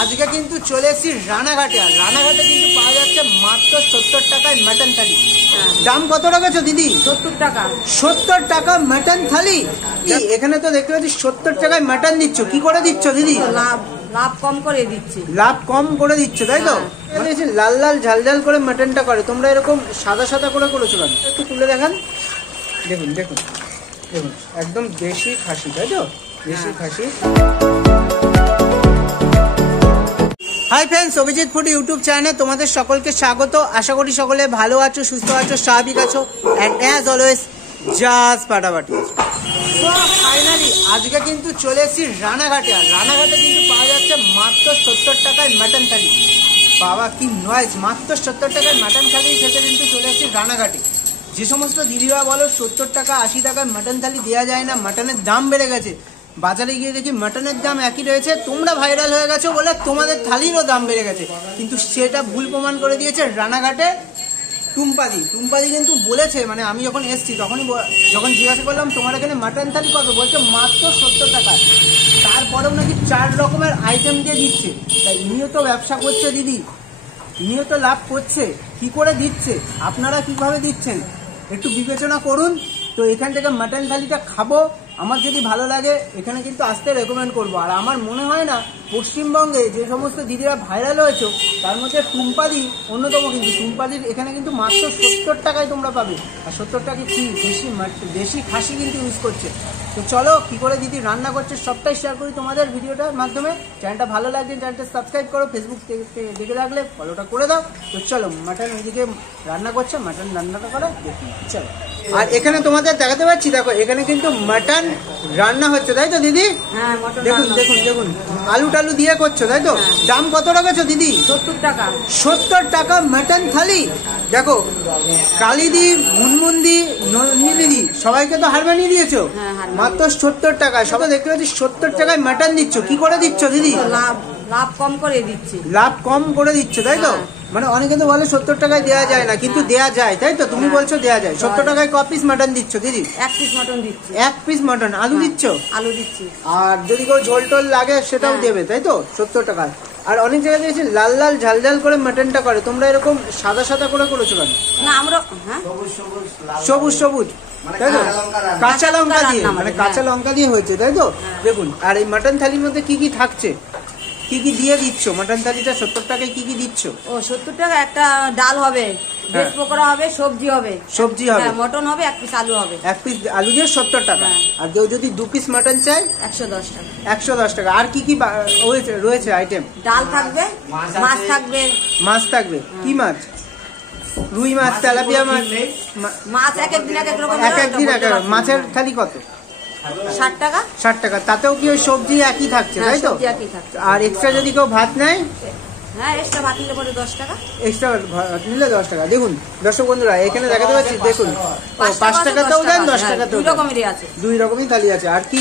আজকে কিন্তু চলে এসেছি রানাঘাটে। আর রানাঘাটে কিন্তু পাওয়া যাচ্ছে মাত্র 70 টাকায় মাটন থালি। দাম কত রেখেছো দিদি? 70 টাকা। 70 টাকা মাটন থালি। এখানে তো দেখতে পাচ্ছি 70 টাকায় মাটন দিচ্ছ, কি করে দিচ্ছ দিদি? লাভ কম করে দিচ্ছি। লাভ কম করে দিচ্ছ, তাই তো? লাল লাল ঝাল ঝাল করে মাটনটা করে, তোমরা এরকম সাদা সাদা করে করেছো কেন? একটু তুলে দেখান। দেখুন দেখুন দেখুন, একদম দেশি খাসি, তাই তো? দেশি খাসি। Hi friends, Abhijit food YouTube চ্যানেলে তোমাদের সকলকে স্বাগত। আশা করি সকলে ভালো আছো, সুস্থ আছো, স্বাভাবিক আছো, অ্যান্ড অ্যাজ অলওয়েজ জাস্ট ফাটাফাটি। তো ফাইনালি আজকে কিন্তু চলে এসেছি রানাঘাটে। আর রানাঘাটে কিন্তু পাওয়া যাচ্ছে মাত্র 70 টাকায় মাটন থালি। বাবা কি নয়েজ! মাত্র 70 টাকায় মাটন থালি খেতে কিন্তু চলে এসেছি রানাঘাটে। যে সমস্ত দিদিরা বলো 70 টাকা 80 টাকায় মাটন থালি দেওয়া যায় না, মাটনের দাম বেড়ে গেছে, বাজারে গিয়ে দেখি মাটনের দাম একই রয়েছে, তোমরা ভাইরাল হয়ে গেছো বলে তোমাদের থালিরও দাম বেড়ে গেছে। কিন্তু সেটা ভুল প্রমাণ করে দিয়েছে রানাঘাটে টুম্পাদি কিন্তু বলেছে, মানে আমি যখন এসছি তখনই যখন জিজ্ঞাসা করলাম তোমার এখানে মাটন থালি কত, বলছে মাত্র 70 টাকা। তারপরেও নাকি 4 রকমের আইটেম দিয়ে দিচ্ছে। তাই ইনিও তো ব্যবসা করছে দিদি, ইনিও তো লাভ করছে। কি করে দিচ্ছে, আপনারা কিভাবে দিচ্ছেন একটু বিবেচনা করুন। তো এখান থেকে মাটন থালিটা খাবো, আমার যদি ভালো লাগে এখানে কিন্তু আসতে রেকমেন্ড করবো। আর আমার মনে হয় না পশ্চিমবঙ্গে যে সমস্ত দিদিরা ভাইরাল হয়েছে তার মধ্যে টুম্পাদি অন্যতম। কিন্তু টুম্পাদির এখানে কিন্তু মাত্র 70 টাকায় তোমরা পাবে। আর 70 টাকা কি দেশি খাসি কিন্তু ইউজ করছে। তো চলো কি করে দিদি রান্না করছে সবটাই শেয়ার করি তোমাদের ভিডিওটার মাধ্যমে। চ্যানেলটা ভালো লাগলে চ্যানেলটা সাবস্ক্রাইব করো, ফেসবুক থেকে দেখে লাগলে ফলোটা করে দাও। তো চলো মাটন ওইদিকে রান্না করছে, মাটন রান্নাটা করে দেখি চলো। আর এখানে তোমাদের দেখাতে পাচ্ছি, দেখো এখানে কিন্তু মাটন রান্না হচ্ছে, তাই তো দিদি? হ্যাঁ, দেখুন দেখুন দেখুন, আলু টালু দিয়ে করছো, তাই তো? দাম কত রেখেছো দিদি? 70 টাকা। 70 টাকা মাটন থালি। দেখো কালিদি, মুনমুন্দি, নন্দিনী সবাইকে তো হার মানিয়ে দিয়েছো মাত্র 70 টাকায়। সবাই দেখতে পাচ্ছি 70 টাকায় মাটন দিচ্ছ, কি করে দিচ্ছ দিদি? লাভ কম করে দিচ্ছি। লাভ কম করে দিচ্ছ, তাই তো? মানে অনেকে তো বলে 70 টাকায় দেওয়া যায় না, কিন্তু দেওয়া যায়, তাই তো? তুমি বলছো দেওয়া যায়। 70 টাকায় ক পিস মাটন দিচ্ছ দিদি? 1 পিস মাটন দিচ্ছি। 1 পিস মাটন। আলু দিচ্ছ? আলু দিচ্ছি। আর যদি কেউ ঝোল টোল লাগে সেটাও দেবে, তাই তো? 70 টাকায়। আর অনেক জায়গায় দেখেছি লাল লাল ঝাল ঝাল করে মাটনটা করে, তোমরা এরকম সাদা সাদা করে করেছো কেন? না আমরা সবুজ সবুজ, তাই তো? কাঁচা লঙ্কা দিয়ে, মানে কাঁচা লঙ্কা দিয়ে হয়েছে, তাই তো? দেখুন, আর এই মাটন থালির মধ্যে কি কি থাকছে, কি কি দিয়ে দিচ্ছ মাটন থালিটা 70 টাকায়? কি কি দিচ্ছ? ও 70 টাকা একটা ডাল হবে, ভেজ পকোড়া হবে, সবজি হবে, মটন হবে, 1 পিস আলু হবে। 1 পিস আলু দিয়ে 70 টাকা। আর কেউ যদি 2 পিস মাটন চায় 110 টাকা। 110 টাকা। আর কি কি রয়েছে আইটেম? ডাল থাকবে, মাছ থাকবে। মাছ থাকবে? কি মাছ? রুই মাছ, তেলাপিয়া মাছ? মাছ এক এক দিন এক এক রকম। এক এক দিন এক এক। মাছের থালি কত? 60 টাকা। 60 টাকা। তাতেও কি ওই সবজি একই থাকছে, তাই তো? আর এক্সট্রা যদি কেউ ভাত নেয়? হ্যাঁ, এক্সট্রা ভাত নিলে পরে 10 টাকা। এক্সট্রা ভাত নিলে 10 টাকা। দেখুন দর্শক বন্ধুরা, এখানে দেখাতে পাচ্ছি, দেখুন 5 টাকাতেও দেন, 10 টাকাতেও দেন, 2 রকমেরই আছে। 2 রকমই থালি আছে। আর কি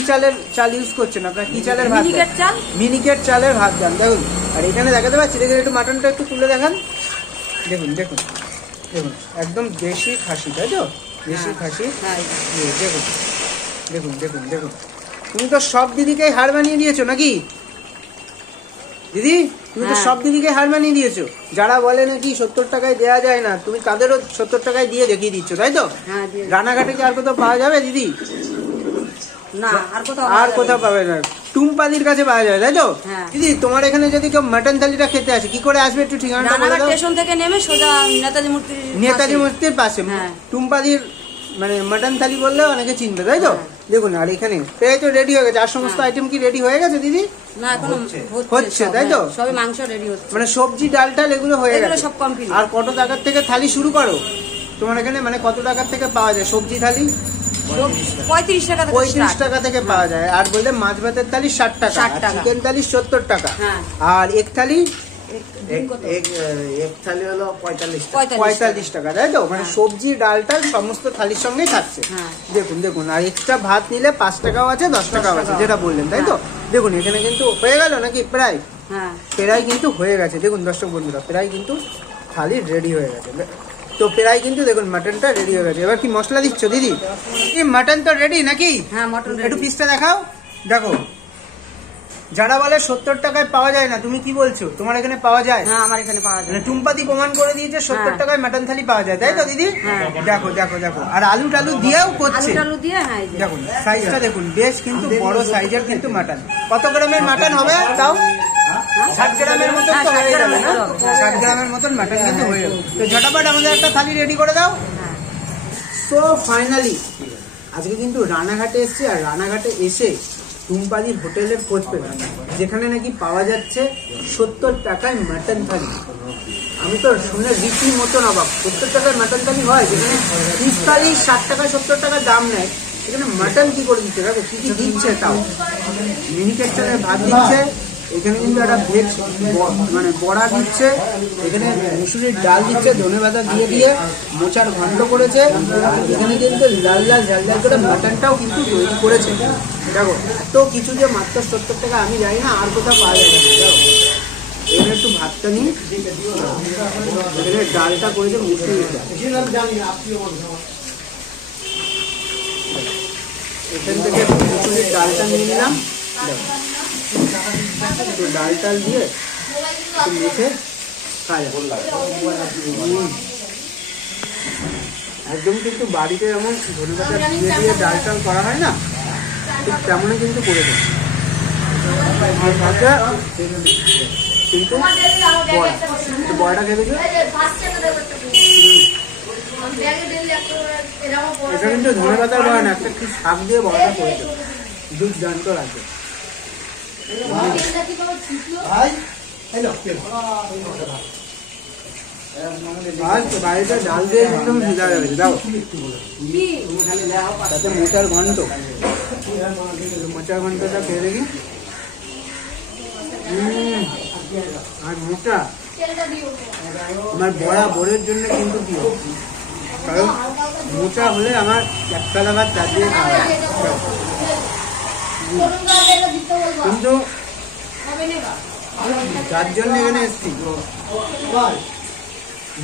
চাল ইউজ করছেন আপনারা? কি চালের ভাত? মিনিকেট চাল। মিনিকেট চালের ভাত দেন, দেখুন। আর এখানে দেখাতে পাচ্ছি, দেখুন একটু মাটনটা একটু তুলে দেখান। দেখুন দেখুন দেখুন, একদম দেশি খাসি, তাই তো? দেশি খাসি। দেখুন দেখুন দেখুন দেখুন, তুমি তো সব দিদিকেই হার মানিয়ে দিয়েছো নাকি দিদি? তুমি তো সব দিদিকে হার মানিয়ে দিয়েছো। যারা বলে নাকি 70 টাকায় দেওয়া যায় না, তুমি তাদেরও 70 টাকায় দিয়ে দেখিয়ে দিচ্ছ, তাই তো? রানাঘাটে কি আর কোথাও পাওয়া যাবে দিদি? না, আর কোথাও পাবে না, টুম্পাদির কাছে পাওয়া যাবে, তাই তো? দিদি তোমার এখানে যদি কেউ মাটন থালিটা খেতে আসে কি করে আসবে একটু ঠিকানাটা বলে দাও। স্টেশন থেকে নেমে সোজা নেতাজি মূর্তির পাশে টুম্পাদির মানে মাটন থালি বললে অনেকে চিনবে, তাই তো? দেখুন, আর এখানে প্রায় তো রেডি হয়ে গেছে। আর সমস্ত আইটেম কি রেডি হয়ে গেছে দিদি? না, এখনো হচ্ছে, তাই তো? সবই মাংস রেডি হচ্ছে, মানে সবজি ডাল টাল এগুলো হয়ে গেছে সব কমপ্লিট। আর কত টাকার থেকে থালি শুরু করো তোমার এখানে? মানে কত টাকার থেকে পাওয়া যায় সবজি থালি? 35 টাকা থেকে পাওয়া যায়। আর বললে মাছ ভাতের থালি 60 টাকা, চিকেন থালি 70 টাকা, আর এক থালি হলো 45 টাকা, তাই তো? মানে সবজি ডালটা সমস্ত থালির সঙ্গেই থাকছে। দেখুন দেখুন, আর এক্সট্রা ভাত নিলে 5 টাকাও আছে, 10 টাকাও আছে, যেটা বললেন, তাই তো? দেখুন এখানে কিন্তু হয়ে গেল নাকি প্রায় কিন্তু হয়ে গেছে। দেখুন দর্শক বন্ধুরা, প্রায় কিন্তু থালি রেডি হয়ে গেছে। তো প্রায় কিন্তু দেখুন মাটনটা রেডি হয়ে গেছে। এবার কি মশলা দিচ্ছ দিদি? এই মাটন তো রেডি নাকি? হ্যাঁ, মটন একটু পিসটা দেখাও। দেখো যারা বলে 70 টাকায় পাওয়া যায় না, তুমি কি বলছো? তোমার এখানে পাওয়া যায়? হ্যাঁ, আমার এখানে পাওয়া যায়। টুম্পাদি প্রমাণ করে দিয়েছে 70 টাকায় মাটন থালি পাওয়া যায়, তাই তো দিদি? দেখো দেখো দেখো, আর আলু টালু দিয়েও করছে। দেখুন সাইজটা দেখুন, বেশ কিন্তু বড় সাইজের কিন্তু মাটন। কত গ্রামের মাটন হবে তাও? 60 গ্রামের মতন তো হয়ে যাবে না? 60 গ্রামের মতন মাটন কিন্তু হয়ে যাবে। তো ঝটাপট আমাদের একটা থালি রেডি করে দাও। সো ফাইনালি আজকে কিন্তু রানাঘাটে এসেছি, আর রানাঘাটে এসে টুম্পাদির হোটেলের খোঁজ পেলাম, যেখানে নাকি পাওয়া যাচ্ছে 70 টাকায় মাটন থালি। আমি তো শুনে রীতিমতন অবাক, 70 টাকায় মাটন থালি হয়? যেখানে ফিশ থালি 60 টাকা 70 টাকা দাম নেয়, এখানে মাটন কি করে দিচ্ছে? দেখো কি কি দিচ্ছে, তাও মিনি কেকচারের ভাত দিচ্ছে, এখানে কিন্তু একটা ভেজ মানে বড়া দিচ্ছে, এখানে মুসুরির ডাল দিচ্ছে, ধনেপাতা দিয়ে দিয়ে মোচার ঘন্ট করেছে, এখানে কিন্তু লাল লাল ঝাল ঝাল করে মাটনটাও কিন্তু তৈরি করেছে। দেখো এত কিছু যে মাত্র 70 টাকা, আমি জানি না আর কোথাও পাওয়া যায় না। দেখো এখানে একটু ভাতটা নিই, এখানে ডালটা করেছে মুসুরির ডাল, এখান থেকে মুসুরির ডালটা নিয়ে নিলাম। তো ডাল টাল দিয়ে মেখে খাওয়া যাবে। একদম কিন্তু বাড়িতে যেমন ধনেপাতা দিয়ে দিয়ে ডাল টাল করা হয় না, ঠিক তেমনই কিন্তু করে দেয়। আর ভাজা কিন্তু বড়াটা খেয়ে দেখবে, এটা কিন্তু ধনেপাতার বড়া না, একটা কি শাক দিয়ে বড়াটা করে দেবে, দুর্দান্ত লাগে। বাড়িতে ডাল দিয়ে একদম ভিজা যাবে, দাও তাতে মোচার ঘন্ট, মোচার ঘন্টটা খেয়ে দেখি। আর মোচা আমার বড়া বড়ের জন্য কিন্তু দিও, কারণ মোচা হলে আমার একটা লাগার চার দিয়ে খাওয়া হয়। কিন্তু যার জন্য এখানে এসছি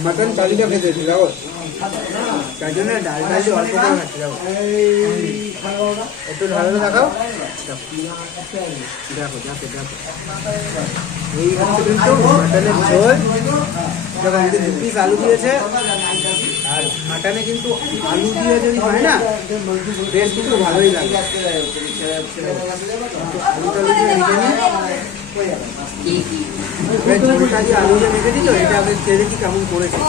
মাটন থালিটা খেতেছি, দেখো তার জন্য ডাল ডাল অল্প করে খাচ্ছি। দেখো একটু ঢালটা দেখাও, দেখো দেখো দেখো, এই হচ্ছে কিন্তু মাটনের ঝোল। দেখো আমাদের 2 পিস আলু দিয়েছে, আর মাটনে কিন্তু আলু দিয়ে যদি হয় না বেশ কিন্তু ভালোই লাগে। আলু টালু দিয়ে মেখে নিই, ঝোলটা দিয়ে আলু দিয়ে মেখে দিল, এটা আমি খেয়ে দেখি কেমন করেছে।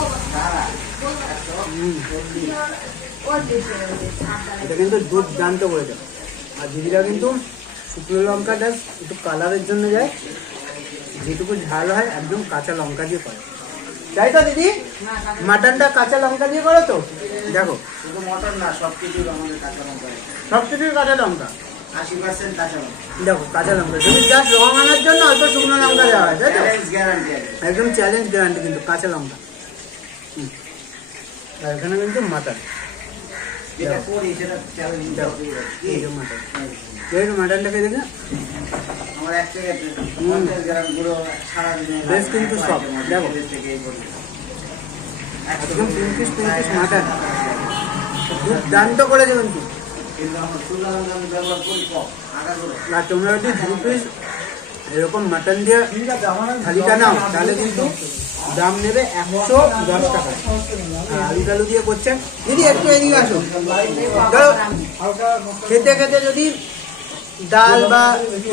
এটা কিন্তু দুর্দান্ত করেছে। আর দিদিরা কিন্তু শুকনো লঙ্কাটা একটু কালারের জন্য যায়, যেটুকু ঝাল হয় একদম কাঁচা লঙ্কা দিয়ে করে, তাই তো দিদি? মাটনটা কাঁচা লঙ্কা দিয়ে করো তো? দেখো শুধু মটন না, সবকিছুর আমাদের কাঁচা লঙ্কা, সবকিছুর কাঁচা লঙ্কা 80% কাঁচা লঙ্কা। দেখো কাঁচা লঙ্কা যদি জাস্ট রং আনার জন্য অল্প শুকনো লঙ্কা দেওয়া হয়, তাই তো? একদম চ্যালেঞ্জ গ্যারান্টি কিন্তু কাঁচা লঙ্কা। আর এখানে কিন্তু মাটন, মাটনটা খেয়ে দেখে বেশ কিন্তু সব। দেখো একদম পিঙ্কিশ পিঙ্কিশ মাটন, দুর্দান্ত করেছে কিন্তু। আর তোমরা যদি 2 পিস এরকম মাটন দিয়ে থালিটা নাও, তাহলে কিন্তু দাম নেবে 110 টাকা। আর আলু টালু দিয়ে করছেন। দিদি একটু এদিকে আসো, ধরো খেতে খেতে যদি ডাল বা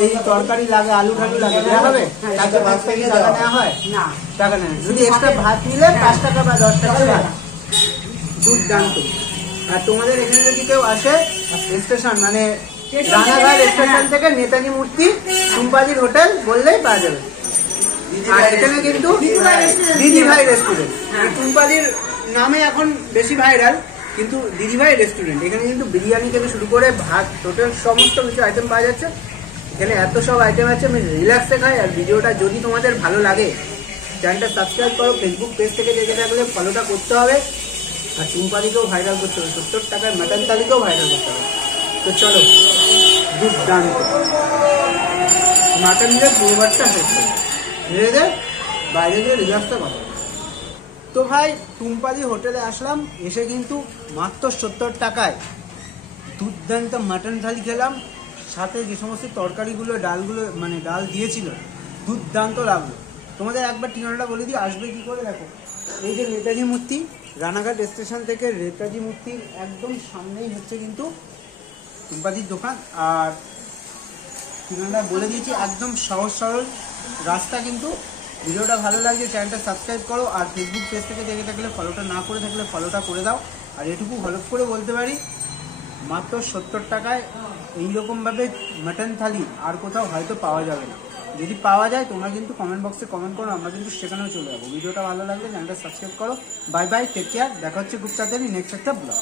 এই তরকারি লাগে, আলু টালু লাগে, দেওয়া হবে? তাকে ভাত থেকে টাকা নেওয়া হয় না? টাকা নেয়, যদি এক্সট্রা ভাত নিলে 5 টাকা বা 10 টাকা ভাত। দুর্দান্ত। আর তোমাদের এখানে যদি কেউ আসে স্টেশন মানে রানাঘাট স্টেশন থেকে নেতাজি মূর্তি টুম্পাদির হোটেল বললেই পাওয়া যাবে। আর এখানে কিন্তু দিদিভাই রেস্টুরেন্ট, টুম্পাদির নামে এখন বেশি ভাইরাল, কিন্তু দিদিভাই রেস্টুরেন্ট। এখানে কিন্তু বিরিয়ানি থেকে শুরু করে ভাত টোটাল সমস্ত কিছু আইটেম পাওয়া যাচ্ছে। এখানে এত সব আইটেম আছে, আমি রিল্যাক্সে খাই। আর ভিডিওটা যদি তোমাদের ভালো লাগে চ্যানেলটা সাবস্ক্রাইব করো, ফেসবুক পেজ থেকে দেখে থাকলে ফলোটা করতে হবে। আর টুম্পাদিকেও ভাইরাল করতে হবে, 70 টাকায় মাটন থালিকেও ভাইরাল করতে হবে। তো চলো, দুর্দান্ত মাটন দিয়ে পুরোবারটা শেষ করি, ধীরে ধীরে বাইরে গিয়ে রিল্যাক্সটা কথা। তো ভাই টুম্পাদি হোটেলে আসলাম, এসে কিন্তু মাত্র 70 টাকায় দুর্দান্ত মাটন থালি খেলাম, সাথে যে সমস্ত তরকারিগুলো ডালগুলো মানে ডাল দিয়েছিল দুর্দান্ত লাগলো। তোমাদের একবার ঠিকানাটা বলে দিই, আসবে কি করে দেখো, এই যে নেতাজি মূর্তি, রানাঘাট স্টেশন থেকে নেতাজি মূর্তির একদম সামনেই হচ্ছে কিন্তু টুম্পাদির দোকান। আর ঠিকানাটা বলে দিয়েছি, একদম সহজ সরল রাস্তা। কিন্তু ভিডিওটা ভালো লাগছে চ্যানেলটা সাবস্ক্রাইব করো, আর ফেসবুক পেজ থেকে দেখে থাকলে ফলোটা না করে থাকলে ফলোটা করে দাও। আর এটুকু হলফ করে বলতে পারি, মাত্র 70 টাকায় এইরকমভাবে মাটন থালি আর কোথাও হয়তো পাওয়া যাবে না। যদি পাওয়া যায় তোমরা কিন্তু কমেন্ট বক্সে কমেন্ট করো, আমরা কিন্তু সেখানেও চলে যাবো। ভিডিওটা ভালো লাগলে চ্যানেলটা সাবস্ক্রাইব করো। বাই বাই, টেক কেয়ার, দেখা হচ্ছে খুব তাড়াতাড়ি নেক্সট একটা ব্লগ।